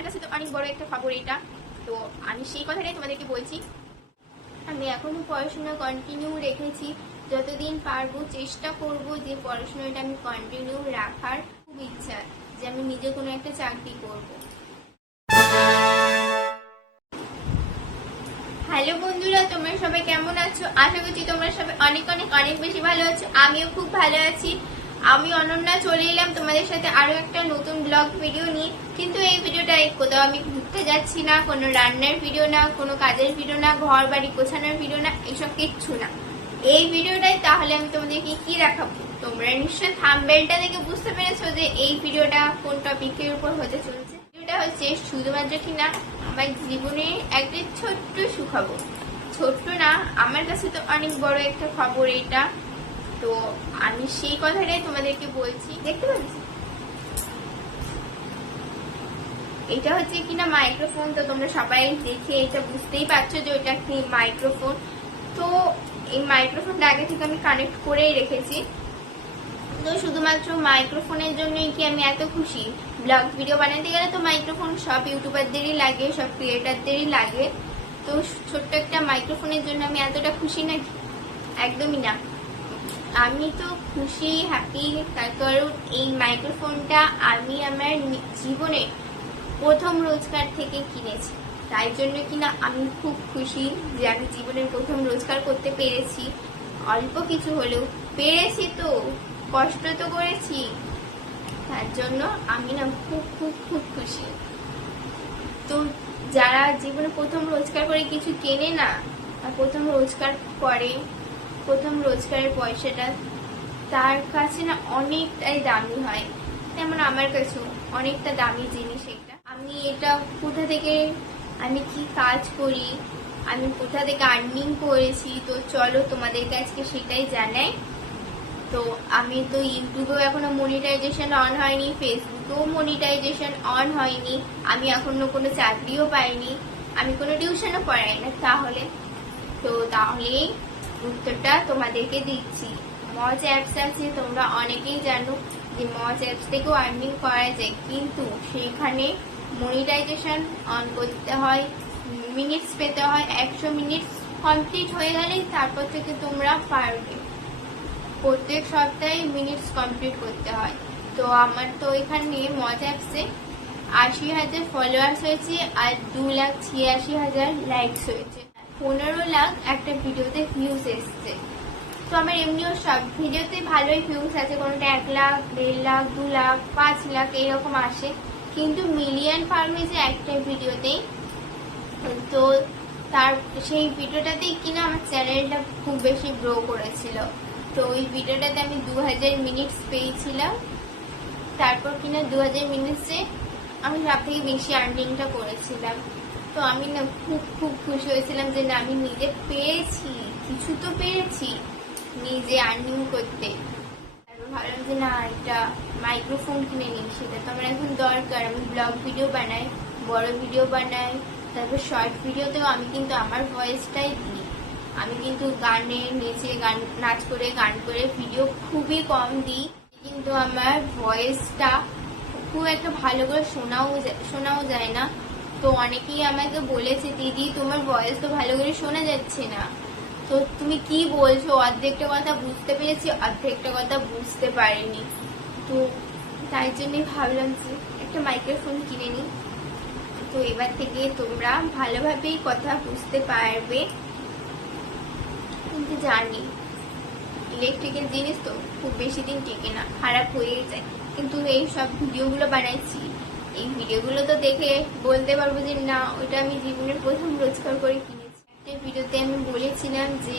আমার কাছে তো অনেক বড় একটা খবর এটা। তো আমি সেই কথাটাই তোমাদেরকে বলছি। আমি এখনো পড়াশোনা কন্টিনিউ রেখেছি, যতদিন পারবো চেষ্টা করব যে পড়াশোনাটা আমি কন্টিনিউ রাখার। খুব ইচ্ছা যে আমি নিজে কোনো একটা চাকরি করব। হ্যালো বন্ধুরা, তোমরা সবাই কেমন আছো? আশা করছি তোমরা সবাই অনেক অনেক অনেক বেশি ভালো আছো। আমিও খুব ভালো আছি। আমি অনন্যা চলে এলাম তোমাদের সাথে আরো একটা নতুন ব্লগ ভিডিও নিয়ে। কিন্তু এই ভিডিওটা কোথাও আমি ঘুরতে যাচ্ছি না, কোনো রান্নার ভিডিও না, কোনো কাজের ভিডিও না, ঘর বাড়ি গোছানোর ভিডিও না, এসব কিচ্ছু না। এই ভিডিওটাই তাহলে আমি তোমাদেরকে কি দেখাবো? তোমরা নিশ্চয়ই থাম্বনেলটা দেখে বুঝতে পেরেছো যে এই ভিডিওটা কোন টপিকের উপর হতে চলেছে। ভিডিওটা হচ্ছে শুধুমাত্র কিনা আমার জীবনে একটা ছোট্ট সুখবর। ছোট্ট না, আমার কাছে তো অনেক বড় একটা খবর এটা। তো আমি সেই কথাটাই তোমাদেরকে বলছি। দেখতে পাচ্ছি এটা হচ্ছে কিনা মাইক্রোফোন। তো তোমরা সবাই দেখে এটা বুঝতেই পারছো যে ওটা কি মাইক্রোফোন। তো এই মাইক্রোফোনটা আগে থেকে আমি কানেক্ট করেই রেখেছি। তো শুধুমাত্র মাইক্রোফোনের জন্যই কি আমি এত খুশি? ব্লগ ভিডিও বানাতে গেলে তো মাইক্রোফোন সব ইউটিউবারদেরই লাগে, সব ক্রিয়েটারদেরই লাগে। তো ছোট্ট একটা মাইক্রোফোনের জন্য আমি এতটা খুশি নাকি? একদমই না। আমি তো খুশি, হ্যাপি, তার কারণ এই মাইক্রোফোনটা আমি আমার জীবনে প্রথম রোজগার থেকে কিনেছি। তাই জন্য কিনা আমি খুব খুশি যে আমি জীবনের প্রথম রোজগার করতে পেরেছি। অল্প কিছু হলেও পেরেছি, তো কষ্ট তো করেছি। তার জন্য আমি না খুব খুব খুব খুশি। তো যারা জীবনে প্রথম রোজগার করে কিছু কেনে না, প্রথম রোজগার করে, প্রথম রোজগারের পয়সাটা তার কাছে না অনেকটাই দামি হয়। তেমন আমার কাছেও অনেকটা দামি জিনিস এটা। আমি এটা কোথা থেকে, আমি কি কাজ করি, আমি কোথা থেকে আর্নিং করেছি, তো চলো তোমাদের কাছে সেটাই জানাই। তো আমি তো ইউটিউবেও এখনো মনিটাইজেশন অন হয়নি, ফেসবুকেও মনিটাইজেশন অন হয়নি, আমি এখনো কোনো চাকরিও পাইনি, আমি কোনো টিউশনও পড়াই না। তাহলে উত্তরটা তোমাদেরকে দিচ্ছি। মজ অ্যাপস আছে, তোমরা অনেকেই জানো যে মজ অ্যাপস থেকেও আর্নিং করা যায়, কিন্তু সেইখানে মনিটাইজেশন অন করতে হয়, মিনিটস পেতে হয়। 100 মিনিট কমপ্লিট হয়ে গেলেই তারপর থেকে তোমরা পারবে। প্রত্যেক সপ্তাহে মিনিটস কমপ্লিট করতে হয়। তো আমার তো এখানে মজ অ্যাপসে 80,000 ফলোয়ার্স হয়েছে আর 2,86,000 লাইকস হয়েছে। 15 লাখ একটা ভিডিওতে ভিউজ এসছে। তো আমার এমনিও সব ভিডিওতে ভালোই ভিউজ আছে, কোনোটা 1 লাখ, 1.5 লাখ, 2 লাখ, 5 লাখ এরকম আসে। কিন্তু মিলিয়ন ফার্ম হয়েছে একটা ভিডিওতেই। তো সেই ভিডিওটাতেই কিনা আমার চ্যানেলটা খুব বেশি গ্রো করেছিল। তো ওই ভিডিওটাতে আমি 2000 মিনিটস পেয়েছিলাম। তারপর কিনা 2000 মিনিটসে আমি সব থেকে বেশি আর্নিংটা করেছিলাম। তো আমি না খুব খুব খুশি হয়েছিলাম যে না, আমি নিজে পেরেছি, কিছু তো পেরেছি নিজে আর্নিং করতে। তারপর ভাবলাম যে না, একটা মাইক্রোফোন কিনে নিই, সেটা তো আমার এখন দরকার। আমি ব্লগ ভিডিও বানাই, বড় ভিডিও বানাই, তারপর শর্ট ভিডিওতেও আমি কিন্তু আমার ভয়েসটাই দিই। আমি কিন্তু নাচ করে গান করে ভিডিও খুবই কম দিই, কিন্তু আমার ভয়েসটা খুব একটা ভালো করে শোনাও যায় না। তো অনেকেই আমাকে বলেছে, দিদি তোমার ভয়েস তো ভালো করে শোনা যাচ্ছে না, তো তুমি কি বলছো? অর্ধেকটা কথা বুঝতে পেরেছি, অর্ধেকটা কথা বুঝতে পারিনি। তো তাই জন্যই ভাবলাম যে একটা মাইক্রোফোন কিনে নিই। তো এবার থেকে তোমরা ভালোভাবেই কথা বুঝতে পারবে। কিন্তু জানি ইলেকট্রিক্যাল জিনিস তো খুব বেশি দিন টিকে না, খারাপ হয়ে যায়। কিন্তু এই সব ভিডিওগুলো বানাইছি, এই ভিডিওগুলো তো দেখে বলতে পারবো যে না, ওইটা আমি জীবনের প্রথম রোজগার করে কিনেছি। একটা ভিডিওতে আমি বলেছিলাম যে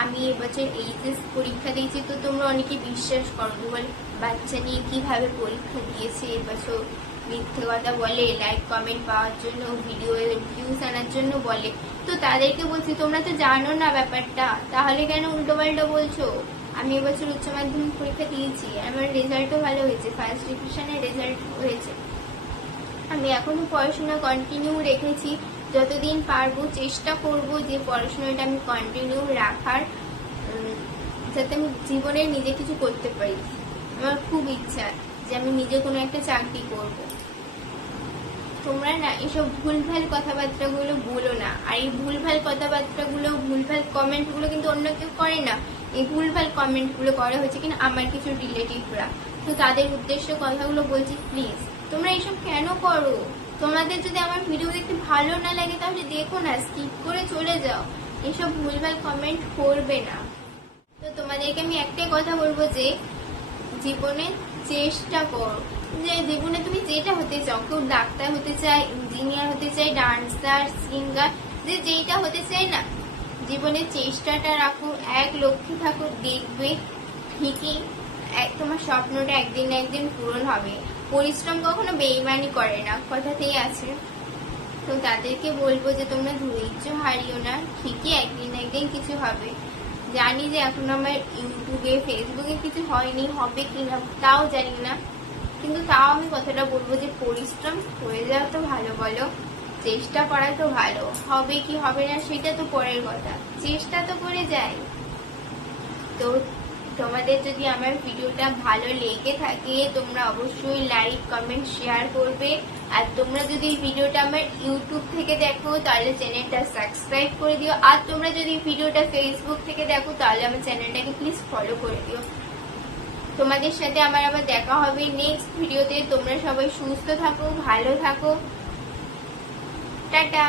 আমি এবছর এইচএস পরীক্ষা দিয়েছি। তো তোমরা অনেকে বিশ্বাস করো, বল বাচ্চা নিয়ে কিভাবে পরীক্ষা দিয়েছে এবছর, মিথ্যে কথা বলে লাইক কমেন্ট পাওয়ার জন্য, ভিউজ আনার জন্য বলে। তো তাদেরকে বলছি, তোমরা তো জানো না ব্যাপারটা, তাহলে কেন উল্টোপাল্টা বলছো? আমি এবছর উচ্চ মাধ্যমিক পরীক্ষা দিয়েছি, আমার রেজাল্টও ভালো হয়েছে, ফার্স্ট ডিভিশনের রেজাল্ট হয়েছে। আমি এখনো পড়াশোনা কন্টিনিউ রেখেছি, যতদিন পারবো চেষ্টা করব যে পড়াশোনাটা আমি কন্টিনিউ রাখার, যাতে আমি জীবনে নিজে কিছু করতে পারি। আমার খুব ইচ্ছা যে আমি নিজে কোনো একটা চাকরি করব। তোমরা না এসব ভুলভাল কথাবার্তাগুলো বলো না। আর এই ভুলভাল কথাবার্তাগুলো, ভুলভাল কমেন্টগুলো কিন্তু অন্য কেউ করে না। এই ভুলভাল কমেন্টগুলো করা হয়েছে কিনা আমার কিছু রিলেটিভরা। তো তাদের উদ্দেশ্য কথাগুলো বলছি, প্লিজ তোমরা এসব কেন করো? তোমাদের যদি আমার ভিডিও দেখতে ভালো না লাগে তাহলে দেখো না, স্কিপ করে চলে যাও। এসব ভুলভাল কমেন্ট করবে না। তো তোমাদেরকে আমি একটাই কথা বলবো যে জীবনে চেষ্টা করো, যে জীবনে তুমি যেটা হতে চাও, কেউ ডাক্তার হতে চায়, ইঞ্জিনিয়ার হতে চায়, ডান্সার, সিঙ্গার, যে যেইটা হতে চায় না, জীবনে চেষ্টাটা রাখো, এক লক্ষ্যে থাকো, দেখবে ঠিকই তোমার স্বপ্নটা একদিন না একদিন পূরণ হবে। পরিশ্রম কখনো বেইমানি করে না, কথাতেই আছে। তো তাদেরকে বলবো যে তোমরা ধৈর্য হারিও না, ঠিকই একদিন না একদিন কিছু হবে। জানি যে এখন আমার ইউটিউবে, ফেসবুকে কিছু হয়নি, হবে কিনা তাও জানি না, কিন্তু তাও আমি কথাটা বলবো যে পরিশ্রম হয়ে যাওয়া তো ভালো, বলো চেষ্টা করা তো ভালো। হবে কি হবে না সেটা তো পরের কথা, চেষ্টা তো করে যাই। তো তোমাদের যদি আমার ভিডিওটা ভালো লেগে থাকে তোমরা অবশ্যই লাইক, কমেন্ট, শেয়ার করবে। আর তোমরা যদি ভিডিওটা আমার ইউটিউব থেকে দেখো তাহলে চ্যানেলটা সাবস্ক্রাইব করে দিও। আর তোমরা যদি ভিডিওটা ফেসবুক থেকে দেখো তাহলে আমার চ্যানেলটাকে প্লিজ ফলো করে দিও। তোমাদের সাথে আমার আবার দেখা হবে নেক্সট ভিডিওতে। তোমরা সবাই সুস্থ থাকো, ভালো থাকো, টাটা।